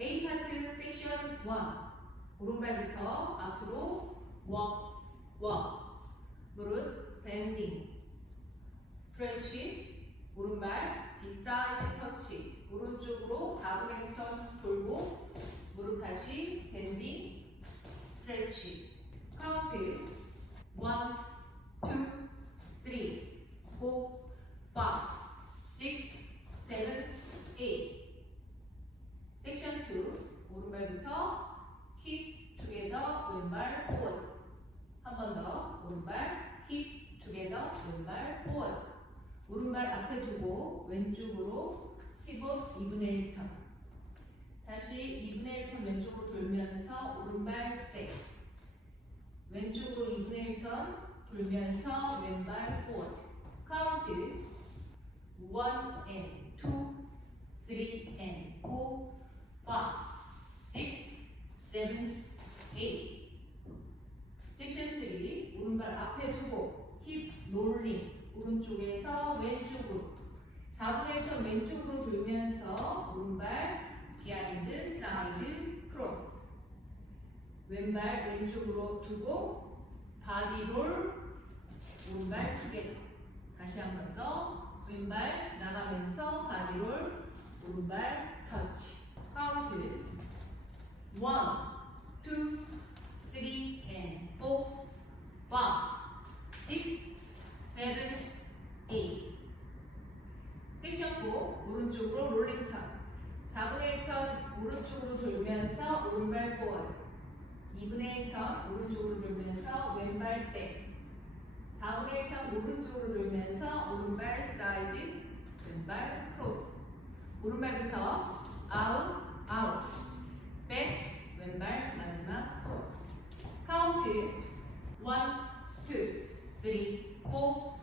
A 파트 섹션 1. 오른발부터 앞으로 walk, walk. 무릎 bending, stretch. 오른발 beside touch. 오른쪽으로 4분의 1턴 돌고 무릎 다시 bending, stretch. 카운트 1, 2, 3, 4, 5, 6, 7, 8. 섹션 2. 오른발부터 keep together, 왼발 forward. 한 번 더. 오른발 keep together, 왼발 forward. 오른발 앞에 두고 왼쪽으로 pivot 2분의 1턴. 다시 2분의 1턴 왼쪽으로 돌면서 오른발 back. 왼쪽으로 2분의 1턴 돌면서 왼발 forward. 카운트 1 and 2, 3 and 4, 5, 6, 7, 8. 섹션 3. 오른발 앞에 두고 힙 롤링. 오른쪽에서 왼쪽으로 4분의 1턴 왼쪽으로 돌면서 오른발 비하인드 사이드 크로스. 왼발 왼쪽으로 두고 바디롤 오른발 투게더. 다시 한 번 더. 왼발 나가면서 바디롤 오른발 터치. 카운트 1, 2, 3 and 4, 5, 6, 7, 8. 섹션 4. 오른쪽으로 롤링 턴. 4분의 1턴 오른쪽으로 돌면서 오른발 포워드. 2분의 1턴 오른쪽으로 돌면서 왼발 백. 4분의 1턴 오른쪽으로 돌면서 오른발 사이드, 왼발 크로스. 오른발부터 아웃, 아웃. 백, 왼발 마지막 크로스. 카운트 1, 2, 3, 4, 5,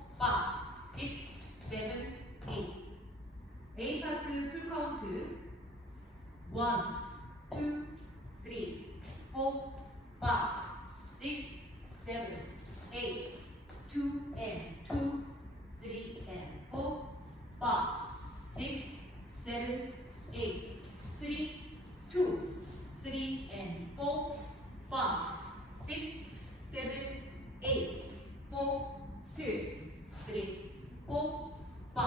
6, 7, 8. A 파트 풀 카운트 1, 2, 3, 4, 5, 6, 7, 8. 2 and 2, 3 and 4, 5, 6, 7, 8. 3, 2, 3 and 4, 5, 6, 7, 8. 4, 2, 3, 4, 5,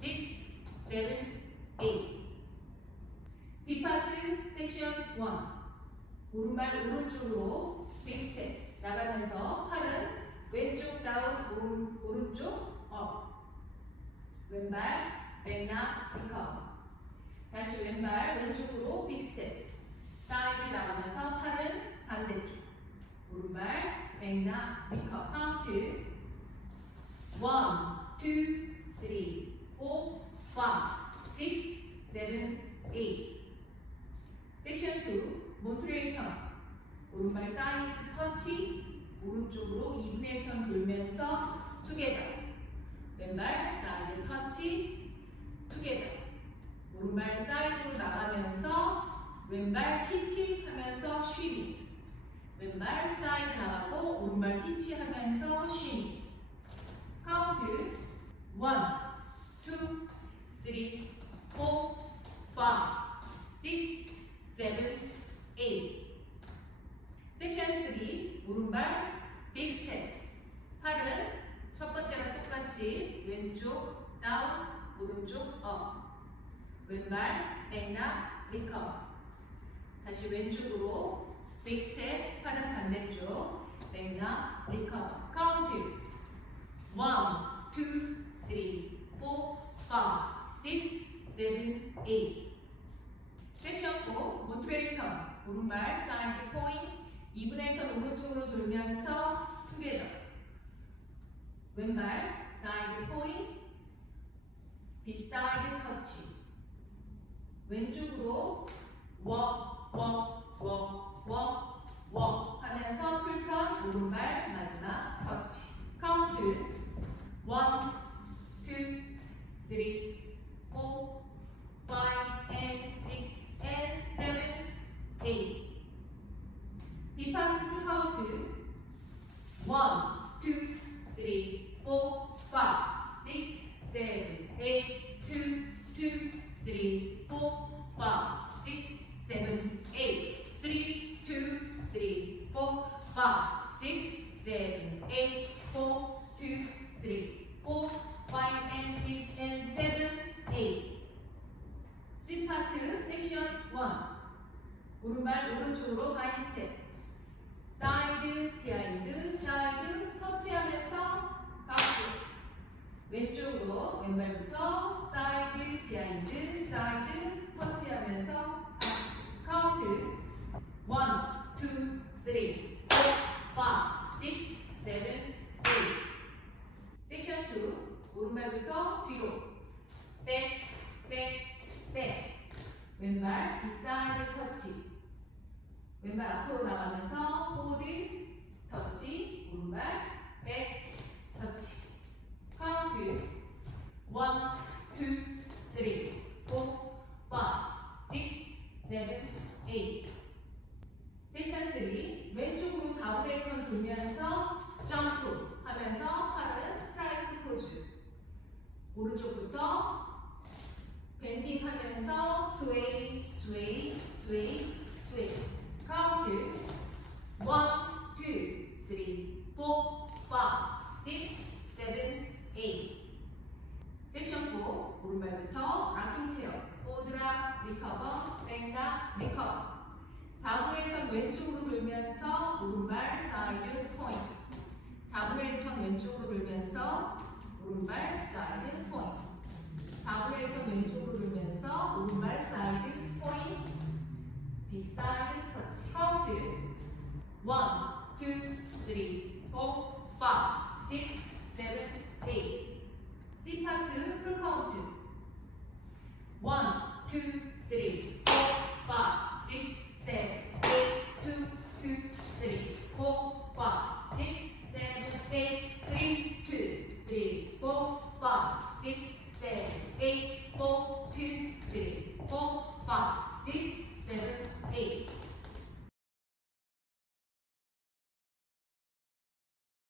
6, 7, 8. B 파트 섹션 1. 오른발 오른쪽으로 빅스텝 나가면서 팔은 왼쪽 다운, 오른쪽 업. 왼발 백나 리커버. 다시 왼발 왼쪽으로 빅스텝. 사이드 나가면서 팔은 반대쪽. 오른발 백나 리커버. 카운트 1, 2, 3, 4, 5, 6, 7, 8. 섹션 2. 몬트레일 턴. 오른발 사이드 터치. 오른쪽으로 2분의 1턴 돌면서 투게더. 왼발 사이드 터치 투게더. 오른발 사이드로 나가면서 왼발 히치 하면서 쉬미. 왼발 사이드 나가고 오른발 히치 하면서 쉬미. 카운트 1, 2, 3, 4, 5, 6, 7, 8. 섹션 3. 오른발 빅스텝. 팔은 첫 번째랑 똑같이 왼쪽 다운, 오른쪽 업. 왼발 백나 리커버. 다시 왼쪽으로 빅스텝. 팔은 반대쪽 백나 리커버. 카운트 1, 2, 3, 4, 5, 6, 7, 8. 섹션 4. 몬트레일 턴. 오른발 사이드 포인트. 2분의 1턴 오른쪽으로 돌면서 투게더. 왼발 사이드 포인트. 빗사이드 터치. 왼쪽으로 웍, 웍, 웍, 웍, 웍 하면서 풀턴 오른발 마지막 터치. 카운트 1, 2, 3, 4, 5 and 6 and 7, 8. B 파트 풀 카운트 1, 2, 3, 4, 5, 6, 7, 8. 2, 2, 3, 4, 5, 6, 7, 8 3, 2, 3, 4 5, 6, 7, 8 4, 2, 3, 4 5 and 6 and 7, 8 C파트 섹션 1 오른발 오른쪽으로 바이 스텝 사이드 비하인드 사이드 터치하면서 박수 왼쪽으로 왼발부터 사이드 비하인드 사이드 터치하면서 박수 카운트 1, 2, 3, 4, 5, 6, 7, 8 섹션 2 오른발부터 뒤로 백, 백, 백 왼발 비사이드 터치 왼발 앞으로 나가면서 포드 터치 오른발 백 터치 카운트 1, 2, 3, 4, 5, 6, 7, 8 섹션 3 왼쪽으로 4분의 1턴 돌면서 점프 하면서 팔은 스트라이크 포즈 오른쪽부터 밴딩 하면서 스웨이 스웨이 스웨이 스웨이 카운트 1, 2, 3, 4, 5, 6, 7, 8 섹션 4 오른발부터 락킹 체어 포드락 리커버 백락 리커버 4분의 1턴 왼쪽으로 돌면서 오른발 사이드 포인트 4분의 1턴 왼쪽으로 돌면서 오른발 사이드 포인트 4분의 1턴 왼쪽으로 돌면서 오른발 사이드 포인트 빗사이드 터치 카운트 1, 2, 3, 4, 5, 6, 7, 8 C파트 풀 카운트 1, 2, 3,